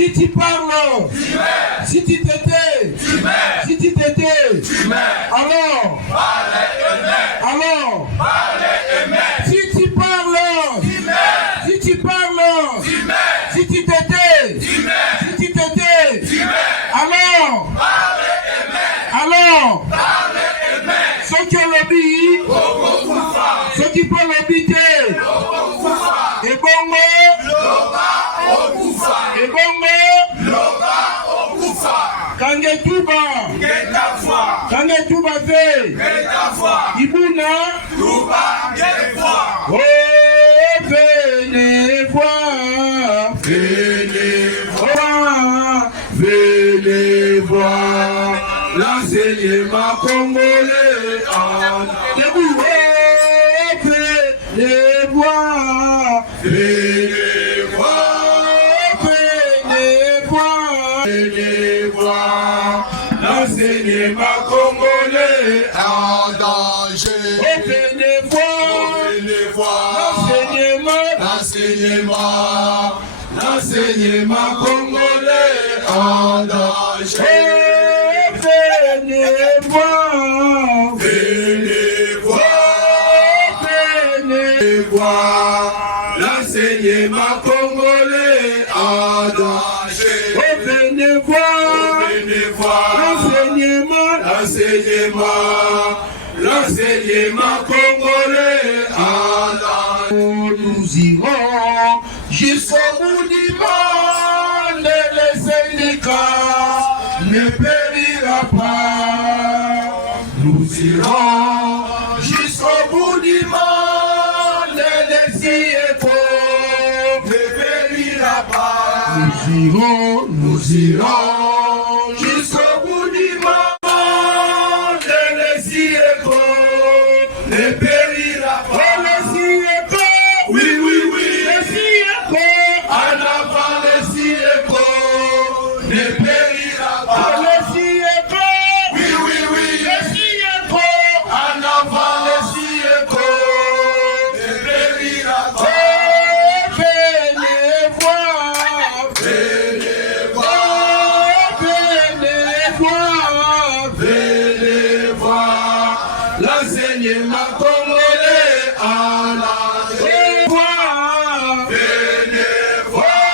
Si tu parles, tu mets. si tu t'étais, tu mets. si tu t'étais, tu mets. Alors, parlez et mets. Alors, parlez et mets. Si tu parles, tu mets. si tu parles, tu mets. si tu t'étais, tu mets. si tu t'étais, tu mets. Alors, parlez et mets. Alors, parlez et mets. ceux qui ont l'habit, ceux qui peuvent l'habiter, et bon et bon Kangetuba, Kangetuba ve, Ibuna, oh, venez voir, venez voir, l'enseignement congolais, debout, venez voir, venez voir, venez voir, l'enseignement congolais en danger. Oh, venez voir, l'enseignement congolais en danger. Oh, venez voir, l'enseignement congolais en danger. Oh, venez voir, l'enseignement congolais en danger. Nous irons jusqu'au bout du monde, les syndicats ne périra pas. Nous irons jusqu'au bout du monde, les siècles ne périra pas. Nous irons jusqu'au bout du monde, les siècles ne périra pas. Les siècles, oui, les siècles, en avant les siècles ne périra pas. Les siècles, oui, les siècles, en avant les siècles ne périra pas. Venez voir, l'enseignement congolais en danger. Venez voir,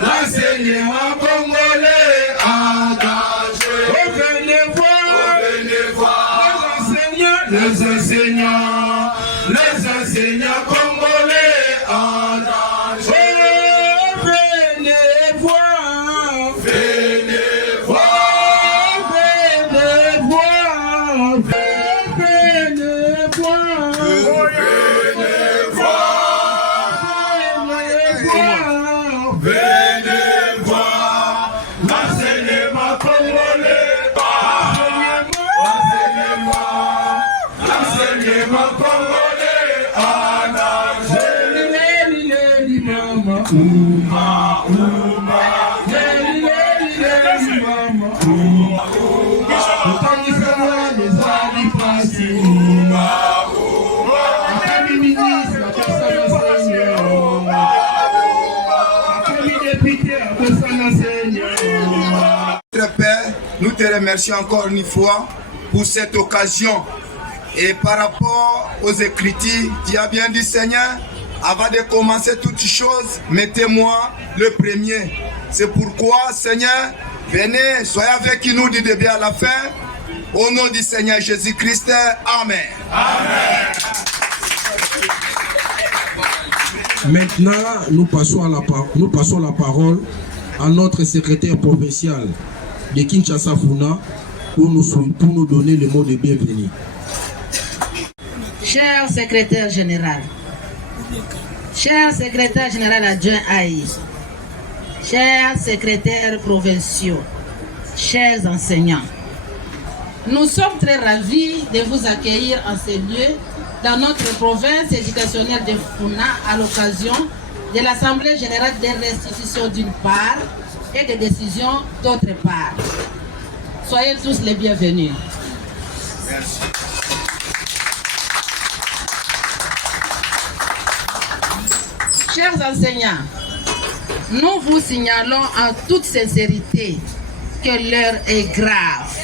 l'enseignement congolais en danger. Venez voir, les enseignants congolais en danger. Venez voir, l'enseignement congolais, l'enseignement congolais en danger. Père, nous te remercions encore une fois pour cette occasion. Et par rapport aux Écritures, tu as bien dit, Seigneur, avant de commencer toutes choses, mettez-moi le premier. C'est pourquoi, Seigneur, venez, soyez avec nous du début à la fin. Au nom du Seigneur Jésus-Christ, Amen. Amen. Maintenant, nous passons la parole à notre secrétaire provincial de Kinshasa Funa pour nous donner le mot de bienvenue. Cher secrétaire général adjoint AI, chers secrétaires provinciaux, chers enseignants, nous sommes très ravis de vous accueillir en ces lieux dans notre province éducationnelle de Funa à l'occasion de l'Assemblée générale des restitutions d'une part et des décisions d'autre part. Soyez tous les bienvenus. Merci. Chers enseignants, nous vous signalons en toute sincérité que l'heure est grave.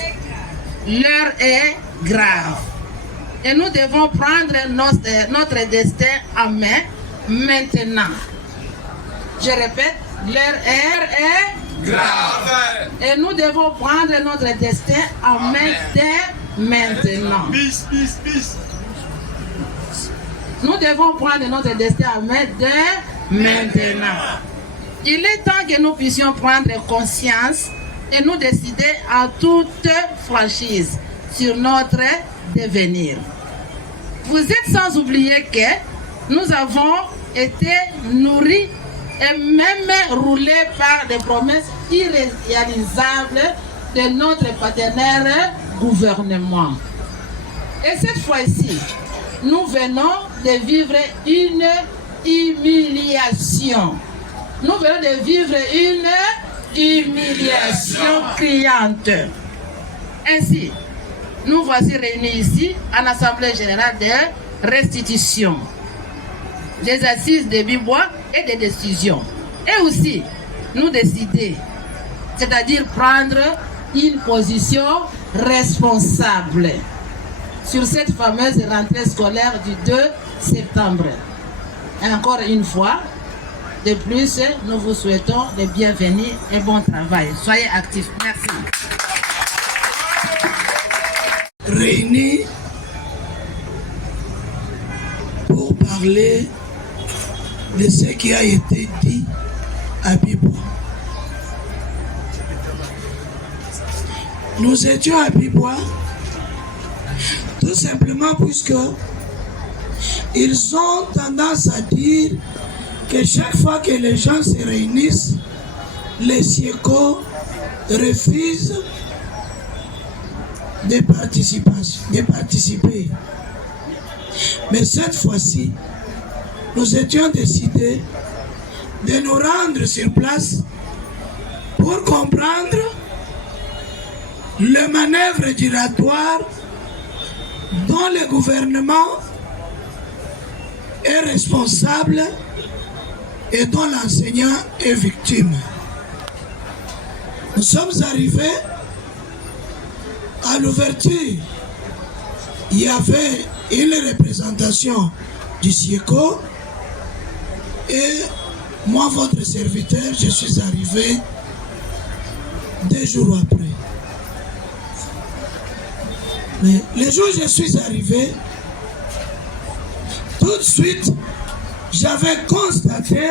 L'heure est grave. Et nous devons prendre notre destin en main maintenant. Je répète, l'heure est grave. Et nous devons prendre notre destin en main dès maintenant. Nous devons prendre notre destin en main dès maintenant. Il est temps que nous puissions prendre conscience et nous décider en toute franchise sur notre devenir. Vous êtes sans oublier que nous avons été nourris et même roulés par des promesses irréalisables de notre partenaire gouvernement. Et cette fois-ci, nous venons de vivre une humiliation. Nous venons de vivre une humiliation criante. Ainsi, nous voici réunis ici en Assemblée générale de restitution, des assises de Bibois et des décisions. Et aussi, nous décider, c'est-à-dire prendre une position responsable sur cette fameuse rentrée scolaire du 2 septembre. Et encore une fois, de plus, nous vous souhaitons le bienvenu et bon travail. Soyez actifs. Merci. Réunis pour parler de ce qui a été dit à Bibois. Nous étions à Bibois tout simplement puisque ils ont tendance à dire que chaque fois que les gens se réunissent, les SIECO refusent de participer. Mais cette fois-ci, nous étions décidés de nous rendre sur place pour comprendre le manœuvre giratoire dont le gouvernement est responsable et dont l'enseignant est victime. Nous sommes arrivés à l'ouverture. Il y avait une représentation du SIECO et moi, votre serviteur, je suis arrivé 2 jours après. Mais le jour où je suis arrivé, tout de suite, j'avais constaté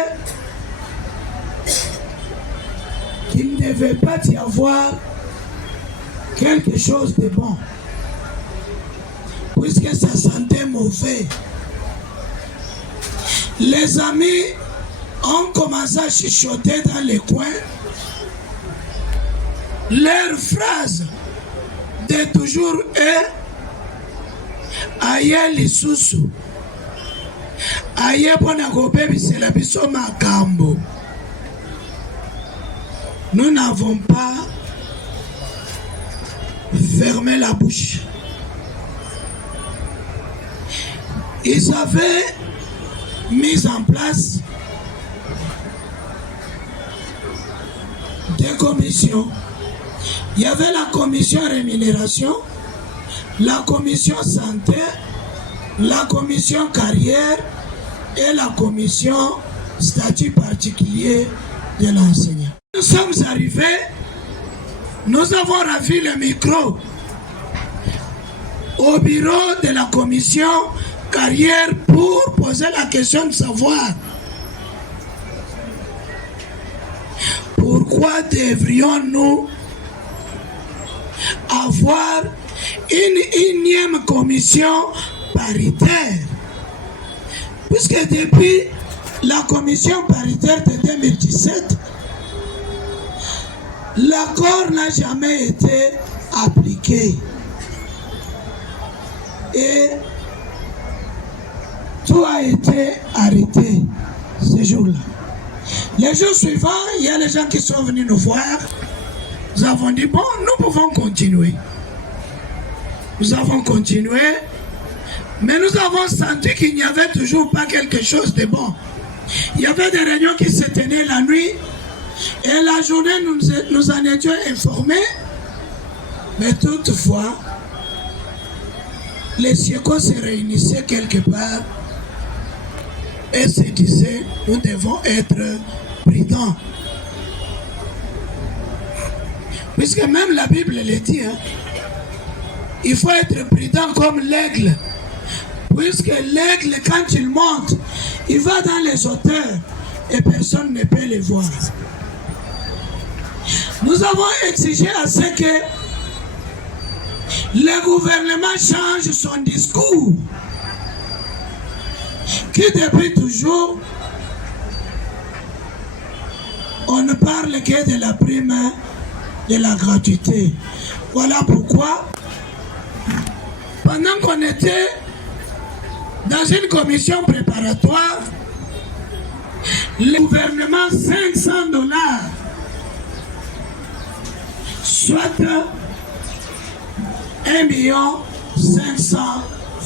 qu'il ne devait pas y avoir quelque chose de bon, puisque ça sentait mauvais. Les amis ont commencé à chuchoter dans les coins. Leur phrase de toujours est aye lisusu aye bona kobebisela biso makambo. Nous n'avons pas fermé la bouche. Ils avaient mis en place des commissions. Il y avait la commission rémunération, la commission santé, la commission carrière et la commission statut particulier de l'enseignant. Nous sommes arrivés, nous avons ravi le micro au bureau de la commission carrière pour poser la question de savoir pourquoi devrions-nous avoir une énième commission paritaire, puisque depuis la commission paritaire de 2017, l'accord n'a jamais été appliqué et tout a été arrêté ce jour-là. Les jours suivants, il y a les gens qui sont venus nous voir. Nous avons dit, bon, nous pouvons continuer. Nous avons continué, mais nous avons senti qu'il n'y avait toujours pas quelque chose de bon Il y avait des réunions qui se tenaient la nuit et la journée nous en étions informés. Mais toutefois, les siècles se réunissaient quelque part et se disaient, nous devons être prudents. Puisque même la Bible le dit, hein, il faut être prudent comme l'aigle. Puisque l'aigle, quand il monte, il va dans les hauteurs et personne ne peut le voir. Nous avons exigé à ce que le gouvernement change son discours, qui depuis toujours, on ne parle que de la prime, de la gratuité. Voilà pourquoi, pendant qu'on était dans une commission préparatoire, le gouvernement $500, soit 1,5 million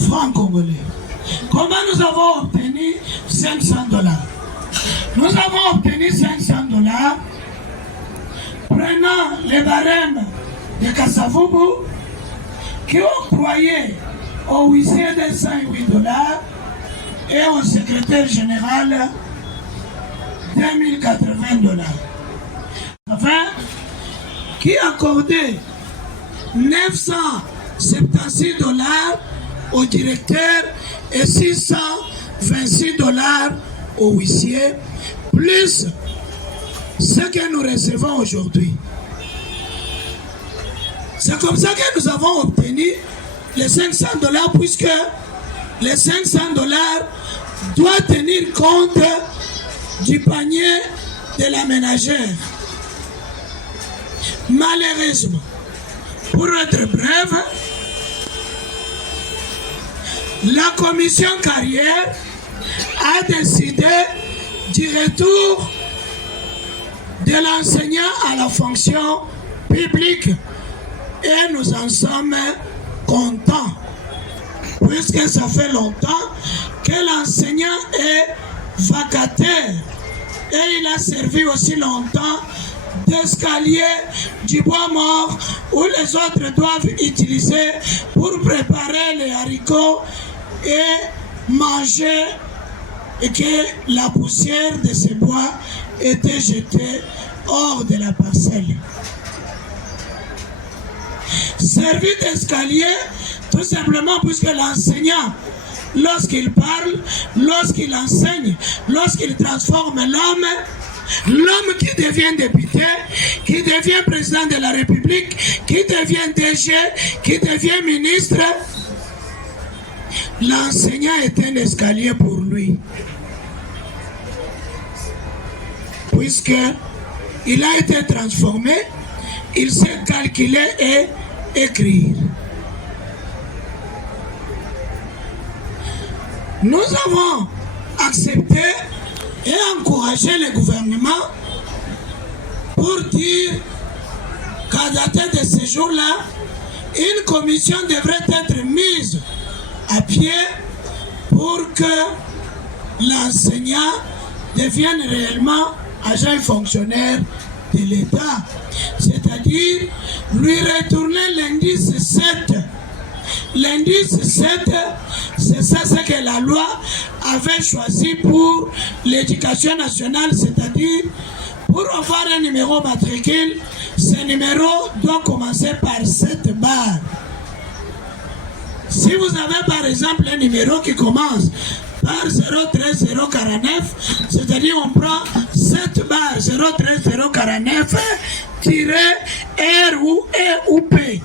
francs congolais. Comment nous avons obtenu $500? Nous avons obtenu $500 prenant les barèmes de Kassavubu qui ont croyé au huissier de $108 et au secrétaire général $2080. Enfin, qui accordait $976 au directeur et $626 au huissier, plus ce que nous recevons aujourd'hui. C'est comme ça que nous avons obtenu les $500, puisque les $500 doivent tenir compte du panier de la ménagère. Malheureusement, pour être brève, la commission carrière a décidé du retour de l'enseignant à la fonction publique et nous en sommes contents, puisque ça fait longtemps que l'enseignant est vacataire et il a servi aussi longtemps d'escalier du bois mort où les autres doivent utiliser pour préparer les haricots et manger, et que la poussière de ces bois était jetée hors de la parcelle. Servi d'escalier, tout simplement puisque l'enseignant, lorsqu'il parle, lorsqu'il enseigne, lorsqu'il transforme l'homme qui devient député, qui devient président de la République, qui devient DG, qui devient ministre, l'enseignant est un escalier pour lui. Puisqu'il a été transformé, il sait calculer et écrire. Nous avons accepté et encouragé le gouvernement pour dire qu'à dater de ce jour-là, une commission devrait être mise à pied pour que l'enseignant devienne réellement agent fonctionnaire de l'État, c'est-à-dire lui retourner l'indice 7. L'indice 7, c'est ça ce que la loi avait choisi pour l'éducation nationale, c'est-à-dire pour avoir un numéro matricule, ce numéro doit commencer par 7 barres. Si vous avez par exemple un numéro qui commence par 013049, c'est-à-dire on prend 7 barres 013049 -R ou E ou P.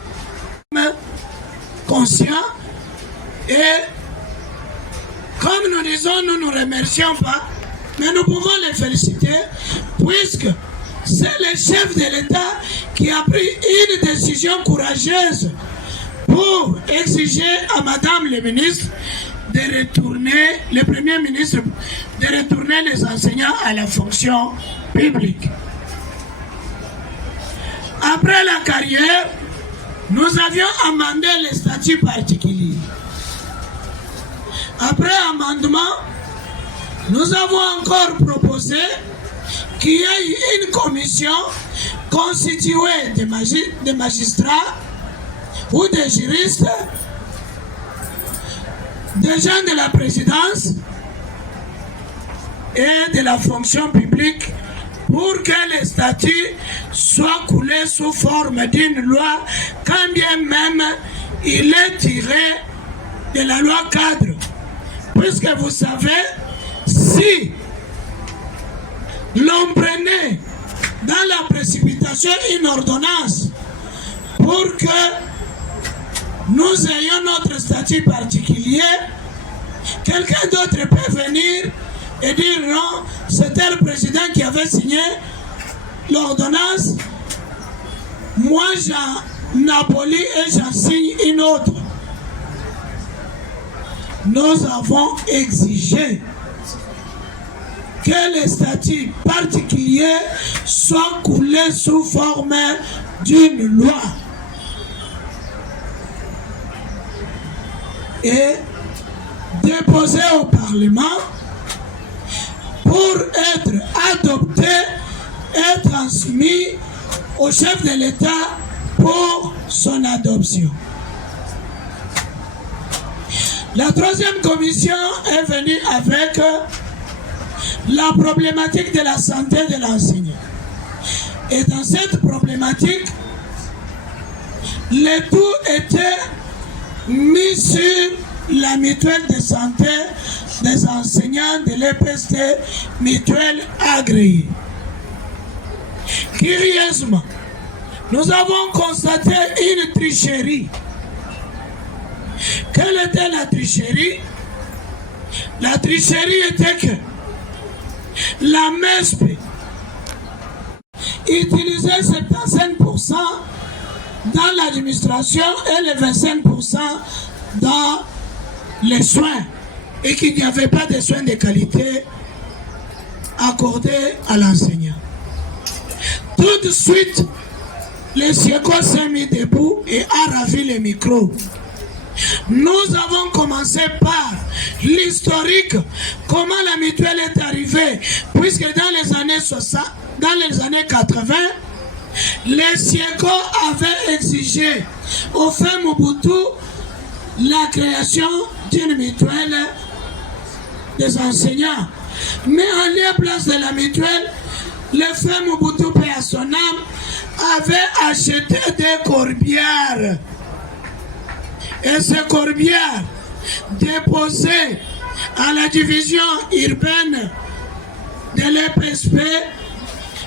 Conscient, et comme nous disons, nous ne remercions pas, mais nous pouvons les féliciter puisque c'est le chef de l'État qui a pris une décision courageuse pour exiger à Madame le ministre de retourner, le Premier ministre, de retourner les enseignants à la fonction publique. Après la carrière, nous avions amendé les statuts particuliers. Après amendement, Nous avons encore proposé qu'il y ait une commission constituée de magistrats ou de juristes, des gens de la présidence et de la fonction publique pour que les statuts soient coulés sous forme d'une loi, quand bien même il est tiré de la loi cadre. Puisque vous savez, si l'on prenait dans la précipitation une ordonnance pour que nous ayons notre statut particulier, quelqu'un d'autre peut venir et dire non, c'était le président qui avait signé l'ordonnance, moi j'en abolis et j'en signe une autre. Nous avons exigé que les statuts particuliers soient coulés sous forme d'une loi et déposés au Parlement pour être adoptés et transmis au chef de l'État pour son adoption. La troisième commission est venue avec la problématique de la santé de l'enseignant. Et dans cette problématique, le tout était mis sur la mutuelle de santé des enseignants de l'EPST, mutuelle agréée. Curieusement, nous avons constaté une tricherie. Quelle était la tricherie? La tricherie était que la MESP utilisait 75% dans l'administration et les 25% dans les soins, et qu'il n'y avait pas de soins de qualité accordés à l'enseignant. Tout de suite, le SIECO s'est mis debout et a ravi le micro. Nous avons commencé par l'historique, comment la mutuelle est arrivée, puisque dans les années 60, dans les années 80, les SIECO avaient exigé au fait Mobutu la création d'une mutuelle des enseignants. Mais en lieu place de la mutuelle, le fait Mobutu paix à son âme avait acheté des corbières. Et ces corbières déposées à la division urbaine de l'EPSP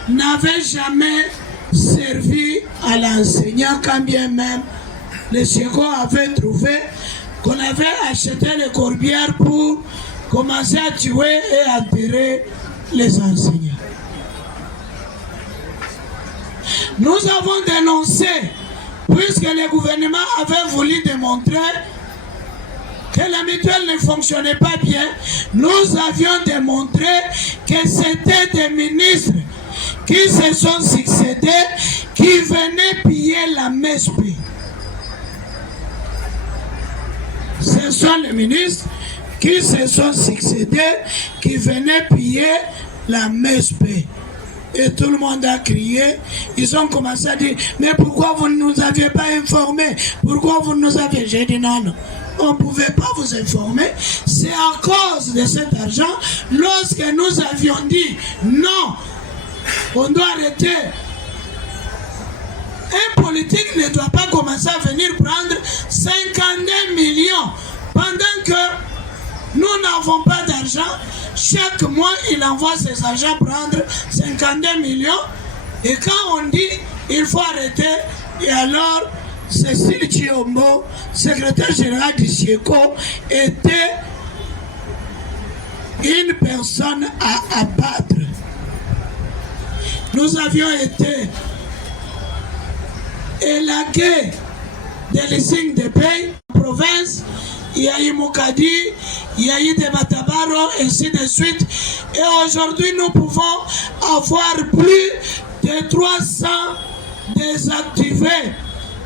n'avaient jamais servi à l'enseignant, quand bien même les SIECO avaient trouvé qu'on avait acheté les corbières pour commencer à tuer et enterrer les enseignants. Nous avons dénoncé, puisque le gouvernement avait voulu démontrer que la mutuelle ne fonctionnait pas bien, nous avions démontré que c'était des ministres qui se sont succédés, qui venaient piller la MESP. Ce sont les ministres qui se sont succédés, qui venaient piller la MESP. Et tout le monde a crié. Ils ont commencé à dire, mais pourquoi vous ne nous aviez pas informés? Pourquoi vous nous avez... J'ai dit non, non. On ne pouvait pas vous informer. C'est à cause de cet argent, lorsque nous avions dit non, on doit arrêter. Un politique ne doit pas commencer à venir prendre 52 millions pendant que nous n'avons pas d'argent. Chaque mois, il envoie ses agents prendre 52 millions. Et quand on dit il faut arrêter, et alors Cécile Chiombo, secrétaire général du SIECO, était une personne à abattre. Nous avions été élagués des listings de paye en province. Il y a eu Mukadi, il y a eu des Matabaro, ainsi de suite. Et aujourd'hui, nous pouvons avoir plus de 300 désactivés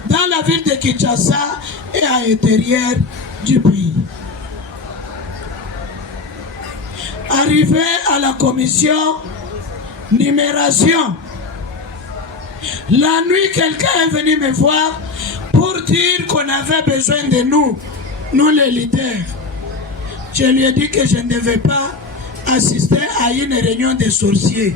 dans la ville de Kinshasa et à l'intérieur du pays. Arrivé à la commission numération, la nuit, quelqu'un est venu me voir pour dire qu'on avait besoin de nous, nous les leaders. Je lui ai dit que je ne devais pas assister à une réunion de sorciers.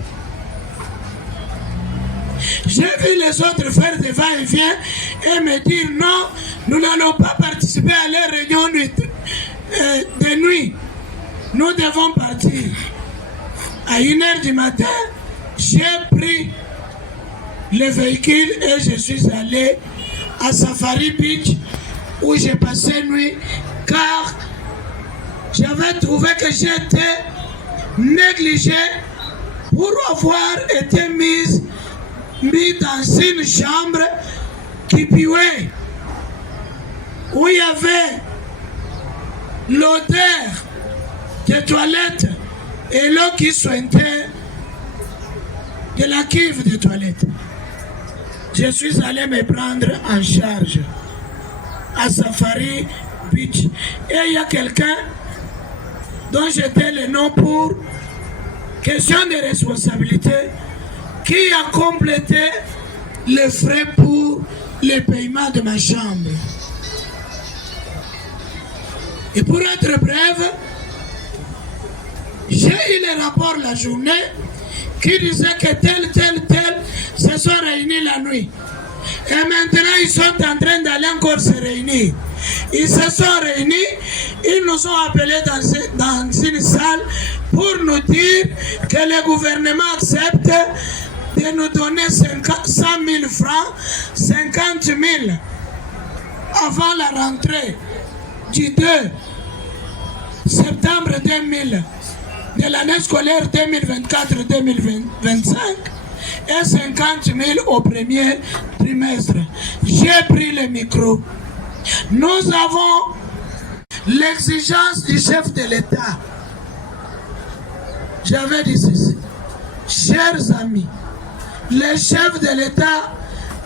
J'ai vu les autres faire des va-et-vient et me dire non, nous n'allons pas participer à la réunion de nuit. Nous devons partir. À 1h du matin, j'ai pris le véhicule et je suis allé à Safari Beach où j'ai passé nuit car j'avais trouvé que j'étais négligé pour avoir été mis dans une chambre qui puait, où il y avait l'odeur des toilettes et l'eau qui suintait de la cuve des toilettes. Je suis allé me prendre en charge à Safari Beach. Et il y a quelqu'un dont j'étais le nom pour question de responsabilité qui a complété les frais pour le paiement de ma chambre. Et pour être brève, j'ai eu le rapport la journée qui disait que tel se sont réunis la nuit. Et maintenant, ils sont en train d'aller encore se réunir. Ils se sont réunis, ils nous ont appelés dans une salle pour nous dire que le gouvernement accepte de nous donner 100 000 francs, 50 000 avant la rentrée du 2 septembre 2000 de l'année scolaire 2024-2025 et 50 000 au premier trimestre. J'ai pris le micro. Nous avons l'exigence du chef de l'État. J'avais dit ceci. Chers amis, le chef de l'État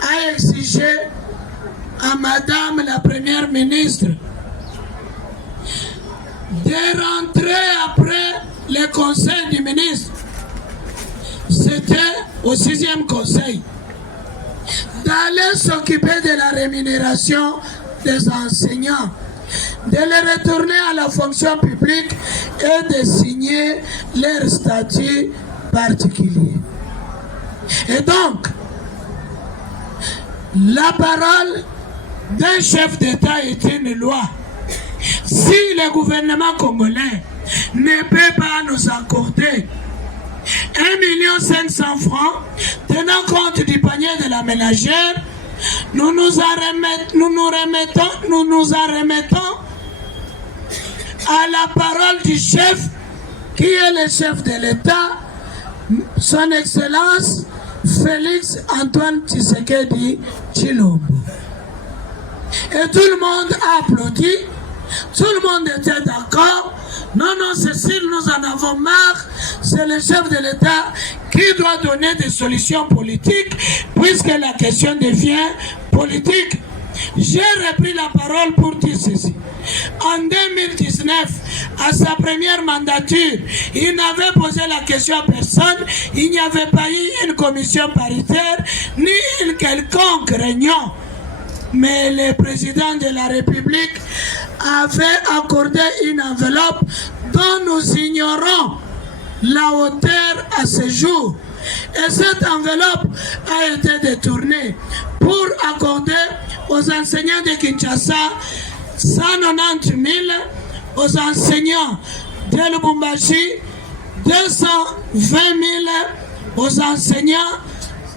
a exigé à Madame la Première ministre de rentrer après le conseil du ministre. C'était au 6e conseil d'aller s'occuper de la rémunération des enseignants, de les retourner à la fonction publique et de signer leur statut particulier. Et donc, la parole d'un chef d'État est une loi. Si le gouvernement congolais ne peut pas nous accorder 1 500 000 francs, tenant compte du panier de la ménagère, nous nous en remettons à la parole du chef, qui est le chef de l'État, son Excellence Félix Antoine Tshisekedi Tshilombo. Et tout le monde a applaudi, tout le monde était d'accord. Non, Cécile, nous en avons marre. C'est le chef de l'État qui doit donner des solutions politiques, puisque la question devient politique. J'ai repris la parole pour dire ceci. En 2019, à sa première mandature, il n'avait posé la question à personne. Il n'y avait pas eu une commission paritaire, ni une quelconque réunion. Mais le président de la République avait accordé une enveloppe dont nous ignorons la hauteur à ce jour. Et cette enveloppe a été détournée pour accorder aux enseignants de Kinshasa 190 000, aux enseignants de Lubumbashi 220 000, aux enseignants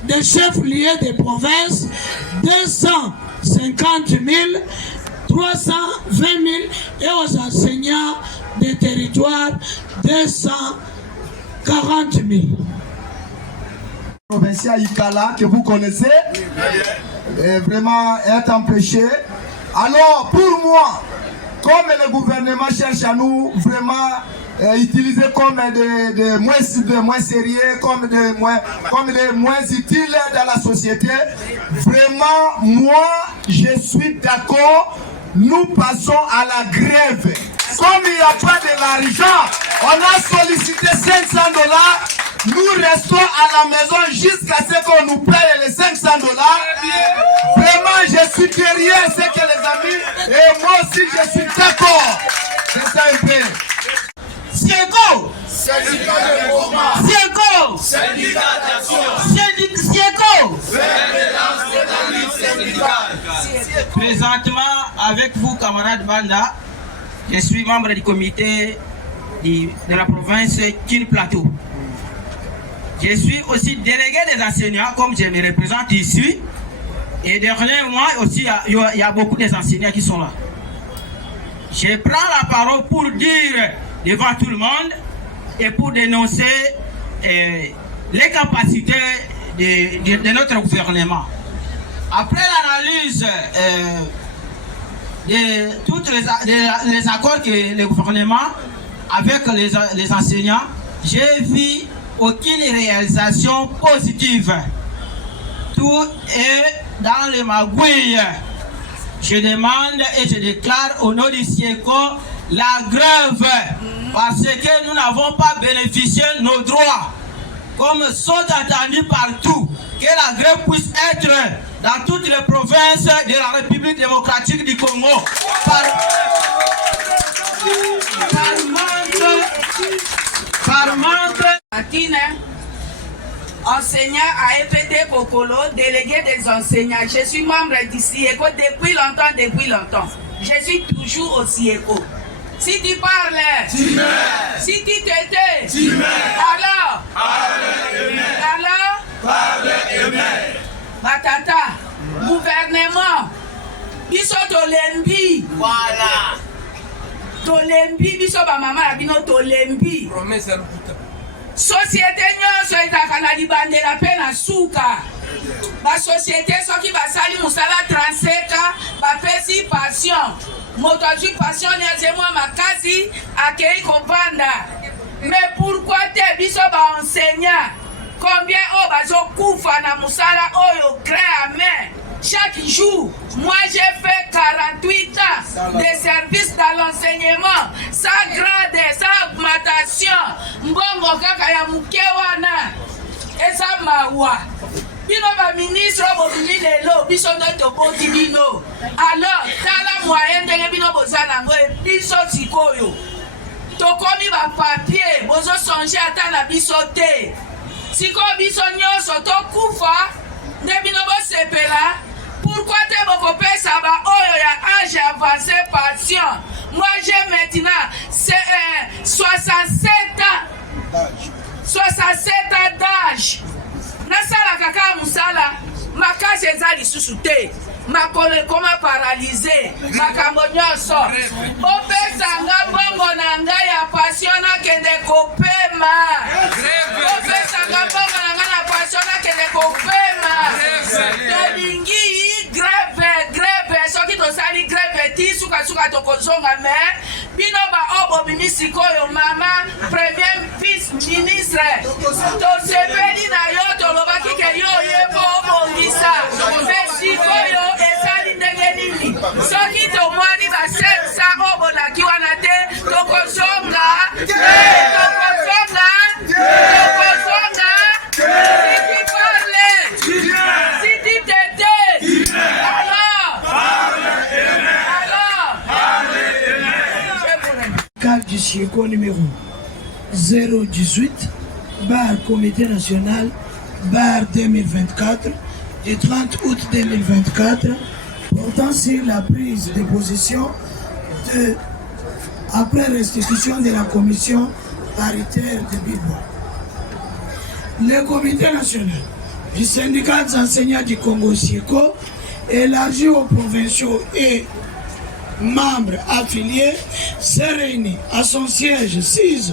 des chefs-lieux de province 250 000, 320 000 et aux enseignants des territoires 240 000. Provincial Ikala, que vous connaissez, vraiment est empêché. Alors, pour moi, comme le gouvernement cherche à nous vraiment utiliser comme des moins sérieux, comme des moins utiles dans la société, vraiment, moi, je suis d'accord. Nous passons à la grève. Comme il n'y a pas de l'argent, on a sollicité 500 $. Nous restons à la maison jusqu'à ce qu'on nous paye les 500 $. Vraiment, je suis derrière ce que les amis, et moi aussi je suis d'accord. C'est ça un peu. Sieko! Syndicat de mouvement. Sieko! Syndicat d'action. Sieko! Présentement, avec vous, camarades Banda, je suis membre du comité de la province Kin Plateau. Je suis aussi délégué des enseignants, comme je me représente ici. Et dernièrement aussi, il y a beaucoup d'enseignants qui sont là. Je prends la parole pour dire devant tout le monde et pour dénoncer les capacités de notre gouvernement. Après l'analyse de tous les accords que le gouvernement avec les enseignants, j'ai vu aucune réalisation positive. Tout est dans les magouilles. Je demande et je déclare au nom du Sieko la grève parce que nous n'avons pas bénéficié de nos droits comme sont attendus partout. Que la grève puisse être dans toutes les provinces de la République démocratique du Congo. Par manque. Martine, enseignant à EPT Kokolo, délégué des enseignants. Je suis membre du Sieko depuis longtemps. Je suis toujours au Sieko. Si tu parles, si tu t'étais, alors, Batata, gouvernement, biso tolembi, voilà. Tolembi, biso ba mama la bino tolembi. Société nyonso etaka na libandela pe na suka. Ba société soki basali musala 35 bapesi passion. Moto azwi passion ya moi makasi akei kovanda. Mais pourquoi te biso ba enseignant? Combien o bazo kufa na musala oyo crée à main? Chaque jour, moi j'ai fait 48 ans de service dans l'enseignement, sans grade, sans augmentation. Mbongo kaka ya mukewana, eza mawa. Bino ba ministre bobili lelo, biso ndoto boti bino. Alors, tala moyen ndenge bino bozana ngo biso sikoyo. Tokomi ba papier, bozo songer ata na biso te. Siko biso nyonso tokufa, nde bino bosepela. Pourquoi te bokopesa ba oyo ya âge avancé passion? Moi j'ai maintenant 67 ans. 67 ans d'âge. Nasala kaka musala, makasi eza lisusu te. Makolo ekoma paralysé, makambo nyonso. Opesanga mbongo na ngai ya passion nakende kopema. Opesanga mbongo na ngai na passion nakende kopema. Tolingi grève, soki tosali grève ti suka tokozonga me bino ba obo bimi sikoyo mama premier vice ministre tosepeli na yo tolobaki ke yo yebo obongisa me sikoyo esali ndenge nini soki tomoni basensa obonaki wana te tokozonga du Sieko numéro 018, barre Comité national, barre 2024, du 30 août 2024, portant sur la prise de position après restitution de la commission paritaire de Bibo. Le Comité national du syndicat des enseignants du Congo Sieko, élargi aux provinciaux et membres affiliés, s'est réuni à son siège 6,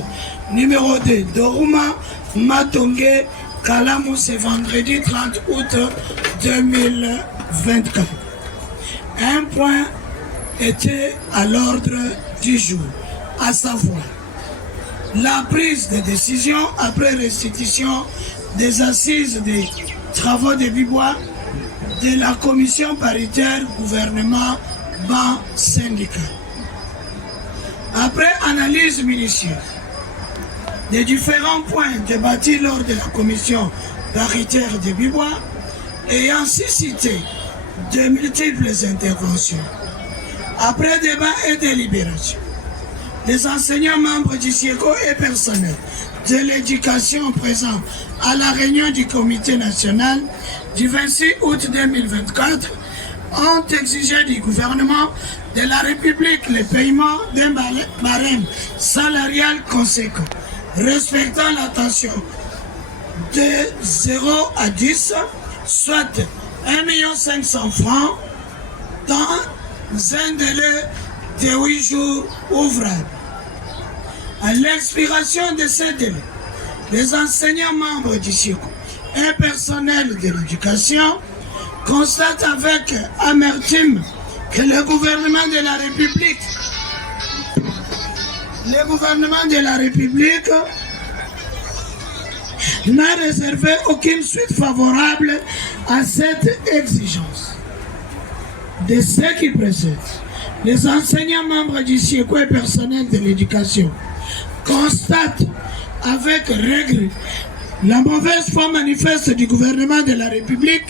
numéro 2, Doruma, Matonge, Kalamu, ce vendredi 30 août 2024. Un point était à l'ordre du jour, à savoir la prise de décision après restitution des assises des travaux de Bibois de la commission paritaire gouvernement ban syndicat. Après analyse minutieuse des différents points débattus lors de la commission paritaire de Bibois, ayant suscité de multiples interventions, après débat et délibération, les enseignants membres du SIECO et personnels de l'éducation présents à la réunion du comité national du 26 août 2024 ont exigé du gouvernement de la République le paiement d'un barème salarial conséquent, respectant la tension de 0 à 10, soit 1 500 000 francs dans un délai de 8 jours ouvrables. À l'expiration de ce délai, les enseignants membres du SIECO et personnel de l'éducation constatent avec amertume que le gouvernement de la République n'a réservé aucune suite favorable à cette exigence. De ce qui précède, les enseignants membres du SIECO et personnel de l'éducation constatent avec regret la mauvaise foi manifeste du gouvernement de la République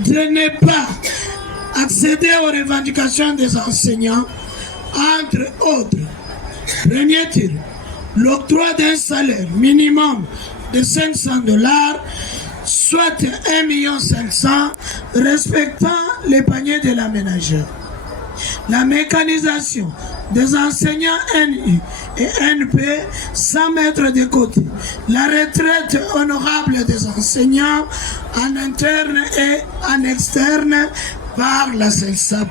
de ne pas accéder aux revendications des enseignants, entre autres. Premier tir, l'octroi d'un salaire minimum de 500 $, soit 1 500 000, respectant les paniers de la ménagère. La mécanisation des enseignants NU et NP sans mettre de côté la retraite honorable des enseignants en interne et en externe par la CELSAP.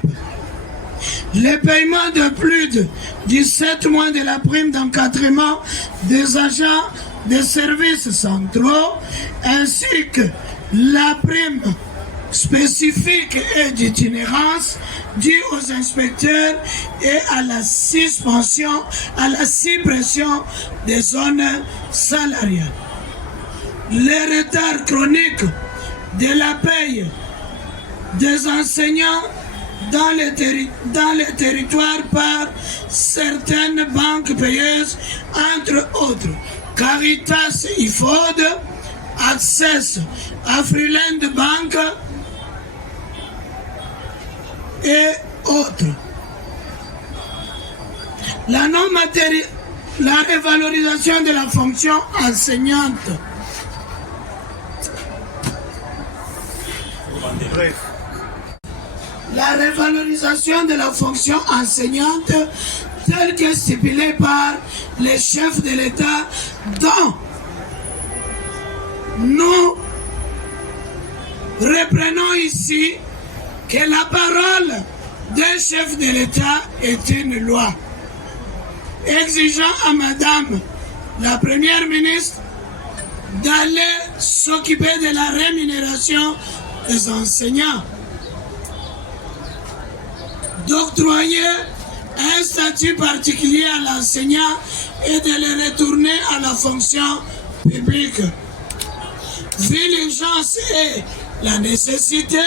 Le paiement de plus de 17 mois de la prime d'encadrement des agents des services centraux ainsi que la prime spécifique et d'itinérance due aux inspecteurs et à la suspension, à la suppression des zones salariales. Les retards chroniques de la paye des enseignants dans les territoires par certaines banques payeuses, entre autres Caritas IFOD, Access Afriland Bank et autres. La révalorisation de la fonction enseignante. La révalorisation de la fonction enseignante telle que stipulée par les chefs de l'État dont nous reprenons ici que la parole d'un chef de l'État est une loi, exigeant à Madame la Première ministre d'aller s'occuper de la rémunération des enseignants, d'octroyer un statut particulier à l'enseignant et de le retourner à la fonction publique. Vu l'urgence et la nécessité,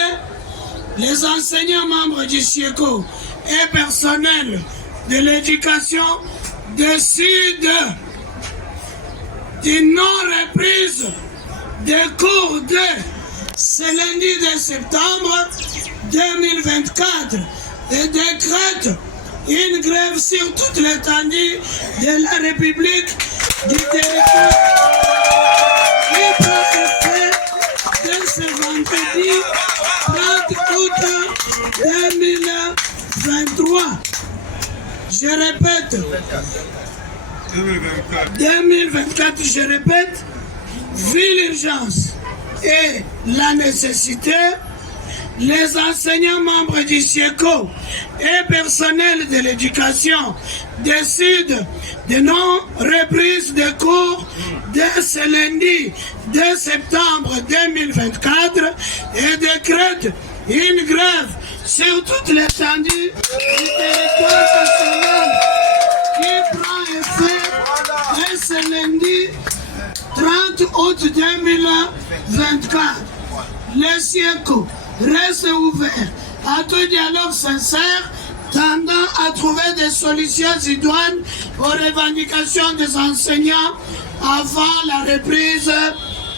les enseignants membres du SIECO et personnel de l'éducation décident d'une non-reprise des cours de ce lundi de septembre 2024 et décrète une grève sur toute l'étendue de la République du territoire qui prend effet dès ce vendredi 30 août 2023. Je répète, 2024, je répète, vu l'urgence et la nécessité, les enseignants membres du SIECO et personnel de l'éducation décident de non-reprise de cours dès ce lundi 2 septembre 2024 et décrètent une grève sur toute l'étendue du territoire national qui prend effet dès ce lundi 30 août 2024. Le SIECO reste ouvert à tout dialogue sincère tendant à trouver des solutions idoines aux revendications des enseignants avant la reprise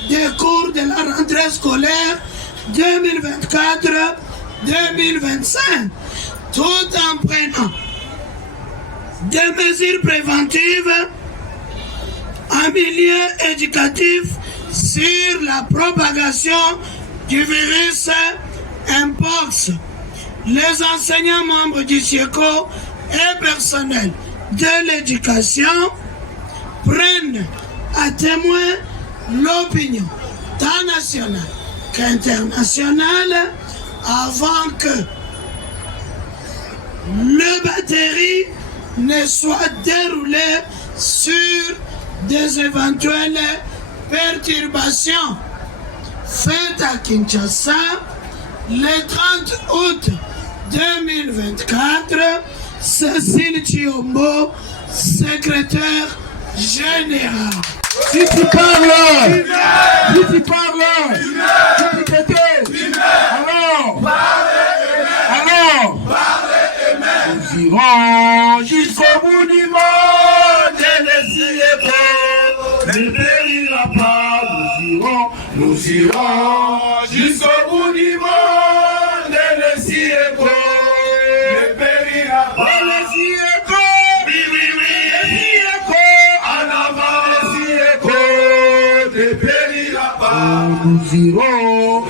des cours de la rentrée scolaire 2024-2025, tout en prenant des mesures préventives en milieu éducatif sur la propagation du virus Mpox. Les enseignants membres du SIECO et personnel de l'éducation prennent à témoin l'opinion tant nationale qu'internationale avant que le batterie ne soit déroulé sur des éventuelles perturbations faites à Kinshasa le 30 août 2024. Cécile Chiombo, secrétaire général. Si tu parles, si tu parles, si tu t'étais, alors, nous irons jusqu'au bout du monde et le SIECO ne périra pas. Nous irons jusqu'au bout du monde et le SIECO ne périra pas. Et le SIECO, oui, le SIECO, en avant, le SIECO ne périra pas. Nous irons